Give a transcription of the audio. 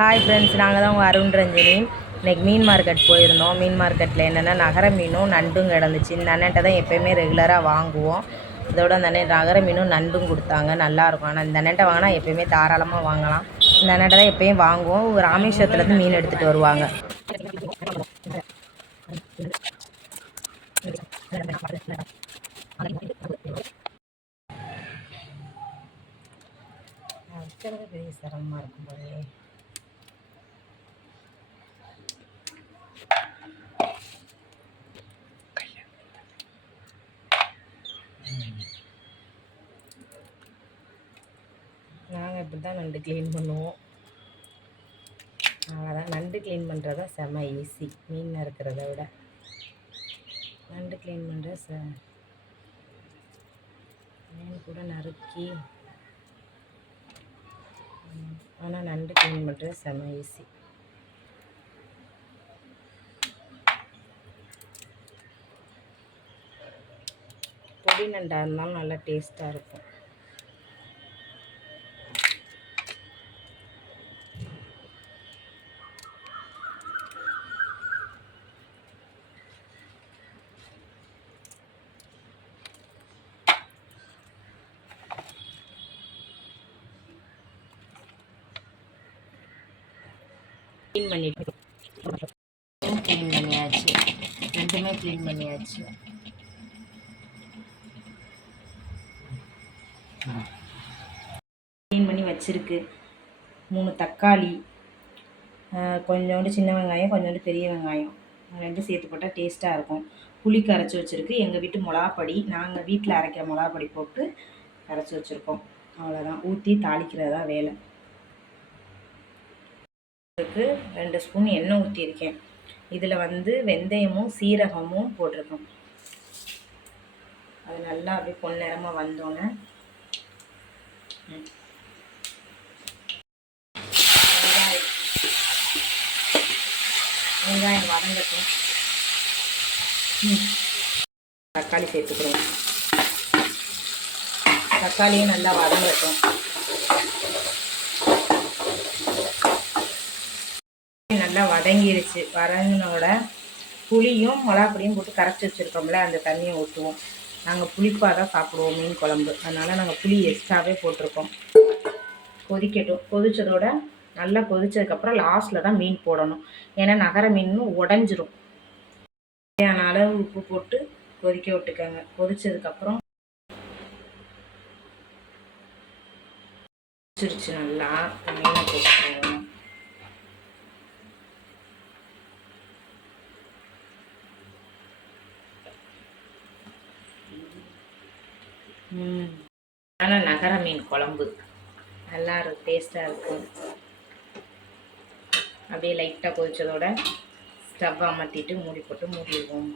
Hi friends நாங்கள் தான் உங்கள் அருண் ரஞ்சினி. இன்றைக்கி மீன் மார்க்கெட் போயிருந்தோம். மீன் மார்க்கெட்டில் என்னென்னா நகர மீனும் நண்டும் கிடந்துச்சு. இந்த அண்ணன்ட்ட தான் எப்போயுமே ரெகுலராக வாங்குவோம். இதோட அந்த அண்ணன் நகர மீனும் நண்டும் கொடுத்தாங்க. நல்லாயிருக்கும் ஆனால் இந்த அண்ணன்ட்ட வாங்கினா எப்போயுமே தாராளமாக வாங்கலாம். இந்த அண்ணன்ட்ட தான் எப்போயும் வாங்குவோம். ராமேஸ்வரத்துலேருந்து மீன் எடுத்துகிட்டு வருவாங்க. பெரிய சிரமமாக இருக்கும் போதே நாங்கள் இப்படி தான் நண்டு க்ளீன் பண்ணுவோம். அவ்வளோதான் நண்டு க்ளீன் பண்ணுறது செம ஈஸி மீன் இருக்கிறத விட. நண்டு க்ளீன் பண்ணுற ச மீன் கூட நறுக்கி. ஆனால் நண்டு க்ளீன் பண்ணுறது செம ஈஸி பொடி நண்டாக இருந்தாலும் நல்லா டேஸ்ட்டாக இருக்கும். க்ளீன் பண்ணிட்டு க்ளீன் பண்ணியாச்சு. ரெண்டுமே க்ளீன் பண்ணியாச்சு. க்ளீன் பண்ணி வச்சுருக்கு. மூணு தக்காளி கொஞ்சோண்டு சின்ன வெங்காயம் கொஞ்சோண்டு பெரிய வெங்காயம். ரெண்டும் சேர்த்து போட்டால் டேஸ்ட்டாக இருக்கும். புளி கரைச்சி வச்சுருக்கு. எங்கள் வீட்டு மிளகாப்பொடி நாங்கள் வீட்டில் அரைக்கிற மிளகாப்பொடி போட்டு கரைச்சி வச்சுருக்கோம். அவ்வளோதான் ஊற்றி தாளிக்கிறது தான் வேலை. இதுக்கு ரெண்டு ஸ்பூன் எண்ணெய் ஊற்றியிருக்கேன் இதில் வந்து வெந்தயமும் சீரகமும் போட்டிருக்கோம். அது நல்லா அப்படியே பொன்னிறமாக வந்தோன்னே வெங்காயம் வதங்கட்டும் தக்காளி சேர்த்துக்கிறோம். தக்காளியும் நல்லா வதங்கட்டும். நல்லா வதங்கிருச்சு. வதங்கினோட புளியும் மிளகாப்பொடியும் போட்டு கரைச்சி வச்சுருக்கோம்ல அந்த தண்ணியை ஊற்றுவோம் நாங்கள் புளிப்பாக தான் சாப்பிடுவோம் மீன் குழம்பு. அதனால் நாங்கள் புளி எக்ஸ்ட்ராவே போட்டிருக்கோம். கொதிக்கட்டும். கொதித்ததோட நல்லா கொதித்ததுக்கப்புறம் லாஸ்ட்டில் தான் மீன் போடணும். ஏன்னா நகர மீன் உடஞ்சிரும். தேவையான அளவு உப்பு போட்டு கொதிக்க விட்டுக்கோங்க. கொதித்ததுக்கப்புறம் கொதிச்சிருச்சு நல்லா. மீனை போட்டு ஆனால் நகர மீன் குழம்பு. நல்லா இருக்கும் டேஸ்ட்டாக இருக்கும். அப்படியே லைட்டாக கொதிச்சதோட ஸ்டவ் அமர்த்திட்டு மூடி போட்டு மூடிடுவோம்.